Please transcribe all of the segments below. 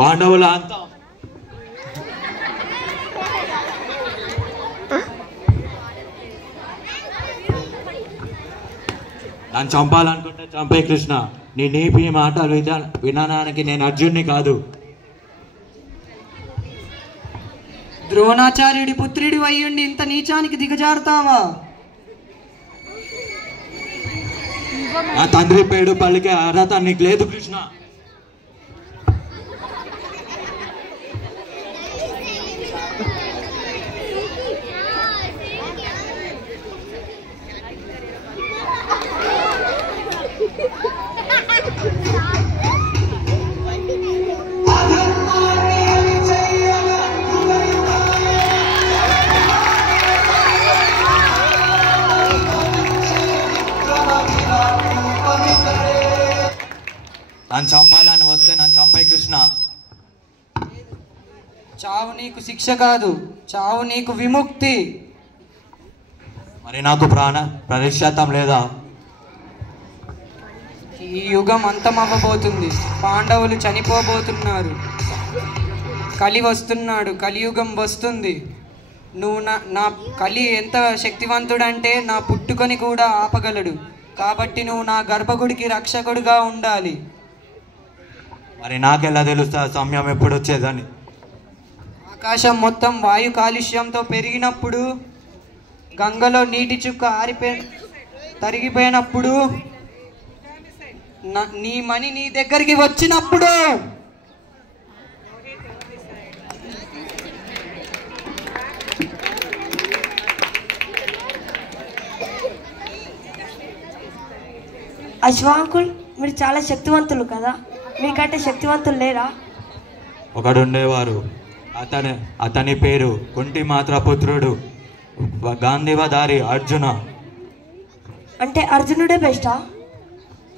పాండవుల అంతం. నన్ను చంపాలనుకుంటే చంపే కృష్ణ. నీ నీపి మాటలు వినడానికి నేను అర్జున్ని కాదు. ద్రోణాచార్యుడి పుత్రుడి అయ్యుండి ఇంత నీచానికి దిగజారుతావా? ఆ తండ్రి పేడు పలికే అర్హత నీకు లేదు కృష్ణ. నన్ను చంపాలని వస్తే నన్ను చంపే కృష్ణ. చావు నీకు శిక్ష కాదు, చావు నీకు విముక్తి. మరి నాకు ప్రతిష్టాతం లేదా? ఈ యుగం అంతమవ్వబోతుంది. పాండవులు చనిపోబోతున్నారు. కలి వస్తున్నాడు, కలియుగం వస్తుంది. నువ్వు నా కలి ఎంత శక్తివంతుడంటే నా పుట్టుకొని కూడా ఆపగలడు. కాబట్టి నువ్వు నా గర్భగుడికి రక్షకుడిగా ఉండాలి. మరి నాకెలా తెలుస్తా సమయం ఎప్పుడు వచ్చేదని? ఆకాశం మొత్తం వాయు కాలుష్యంతో పెరిగినప్పుడు, గంగలో నీటి చుక్క తరిగిపోయినప్పుడు, నీ మణి నీ దగ్గరికి వచ్చినప్పుడు. అశ్వాంకుల్, మీరు చాలా శక్తివంతులు కదా, మీకంటే శక్తివంతులు లేరా? ఒకడుండేవారు, అతని పేరు కుంటి మాత్ర పుత్రుడు, గాంధీవధారి అర్జున. అంటే అర్జునుడే బెస్టా?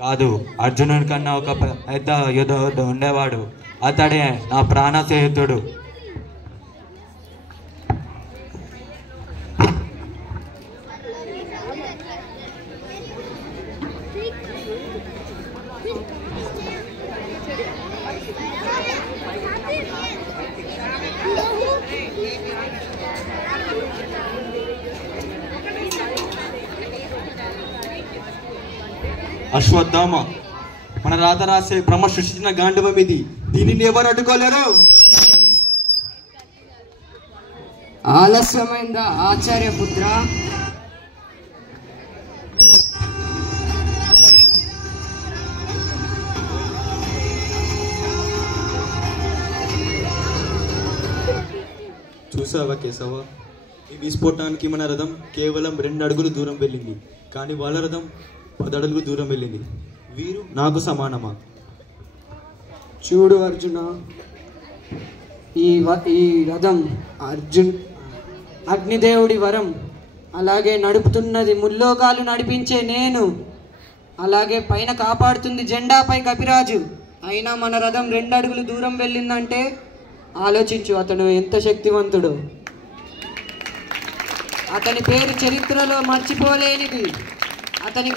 కాదు, అర్జునుడి కన్నా ఒక పెద్ద యోధుడు ఉండేవాడు. అతడే నా ప్రాణ స్నేహితుడు. అశ్వత్థామ, మన రాత రాసే బ్రహ్మ సృష్టించిన గాంధవం ఇది. దీనిని ఎవరు అడ్డుకోలేరు. ఆలస్యమైందా ఆచార్యపుత్ర? చూసావా కేశవ, ఈ విస్ఫోటానికి మన రథం కేవలం 2 అడుగులు దూరం వెళ్ళింది, కానీ వాళ్ళ రథం 10 అడుగులు దూరం వెళ్ళింది. వీరు నాకు సమానమా? చూడు అర్జున, ఈ రథం అగ్నిదేవుడి వరం. అలాగే నడుపుతున్నది ముల్లోకాలు నడిపించే నేను. అలాగే పైన కాపాడుతుంది జెండాపై కపిరాజు. అయినా మన రథం 2 అడుగులు దూరం వెళ్ళిందంటే ఆలోచించు, అతను ఎంత శక్తివంతుడు. అతని పేరు చరిత్రలో మర్చిపోలేనిది. అతని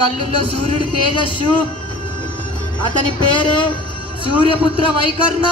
కళ్ళుల్లో సూర్యుడి తేజస్సు. అతని పేరు సూర్యపుత్ర వైకర్ణ.